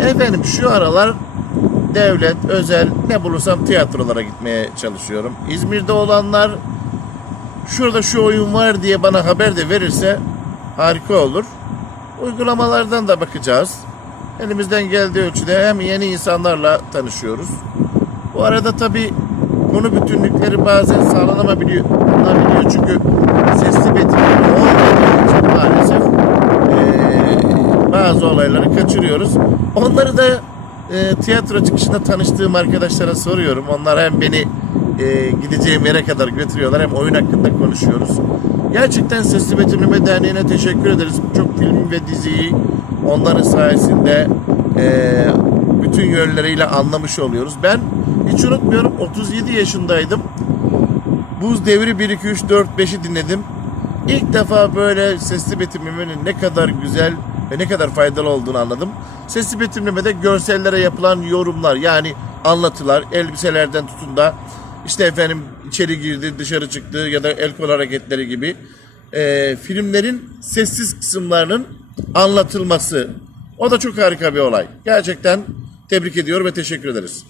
Efendim şu aralar devlet, özel ne bulursam tiyatrolara gitmeye çalışıyorum. İzmir'de olanlar şurada şu oyun var diye bana haber de verirse harika olur. Uygulamalardan da bakacağız. Elimizden geldiği ölçüde hem yeni insanlarla tanışıyoruz. Bu arada tabii konu bütünlükleri bazen sağlanamabiliyor. Çünkü sesli betimleme bazı olayları kaçırıyoruz. Onları da eee, tiyatro çıkışında tanıştığım arkadaşlara soruyorum. Onlar hem beni eee, gideceğim yere kadar götürüyorlar hem oyun hakkında konuşuyoruz. Gerçekten Sesli Betimleme Derneği'ne teşekkür ederiz. Çok film ve diziyi onların sayesinde eee, bütün yönleriyle anlamış oluyoruz. Ben hiç unutmuyorum 37 yaşındaydım. Buz Devri 1, 2, 3, 4, 5'i dinledim. İlk defa böyle sesli betimlemenin ne kadar güzel ve ne kadar faydalı olduğunu anladım. Sesli betimlemede görsellere yapılan yorumlar yani anlatılar, elbiselerden tutun da işte efendim içeri girdi, dışarı çıktı ya da el kol hareketleri gibi eee, filmlerin sessiz kısımlarının anlatılması. O da çok harika bir olay. Gerçekten tebrik ediyor ve teşekkür ederiz.